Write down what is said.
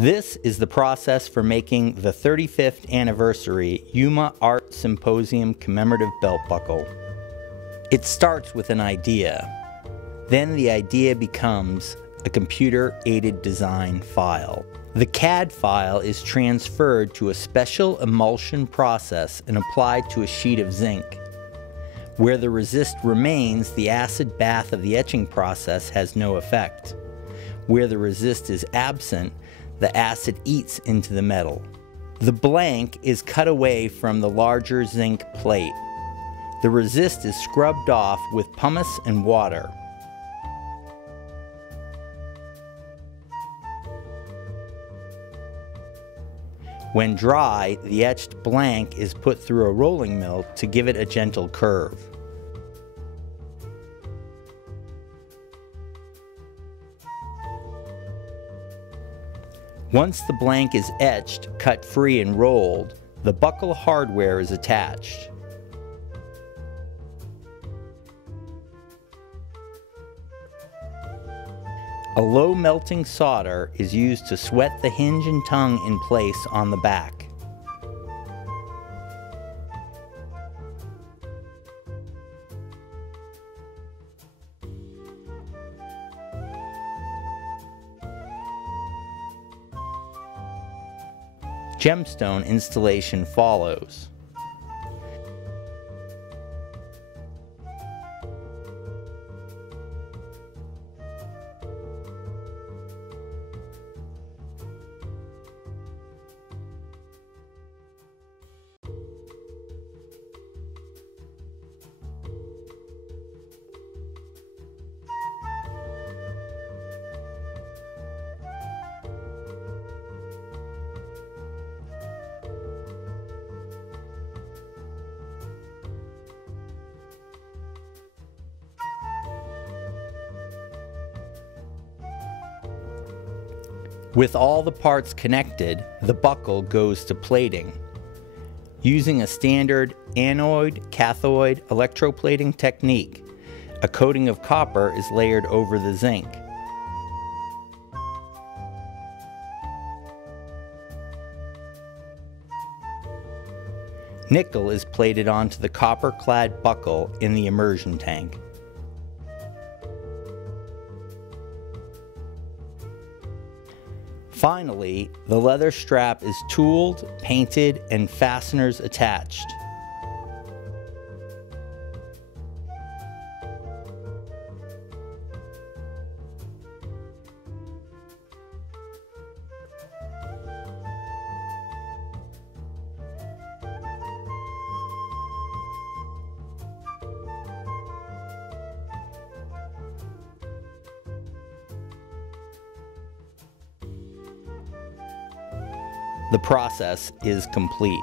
This is the process for making the 35th anniversary Yuma Art Symposium commemorative belt buckle. It starts with an idea. Then the idea becomes a computer-aided design file. The CAD file is transferred to a special emulsion process and applied to a sheet of zinc. Where the resist remains, the acid bath of the etching process has no effect. Where the resist is absent, the acid eats into the metal. The blank is cut away from the larger zinc plate. The resist is scrubbed off with pumice and water. When dry, the etched blank is put through a rolling mill to give it a gentle curve. Once the blank is etched, cut free and rolled, the buckle hardware is attached. A low melting solder is used to sweat the hinge and tongue in place on the back. Gemstone installation follows. With all the parts connected, the buckle goes to plating. Using a standard anode-cathode electroplating technique, a coating of copper is layered over the zinc. Nickel is plated onto the copper-clad buckle in the immersion tank. Finally, the leather strap is tooled, painted, and fasteners attached. The process is complete.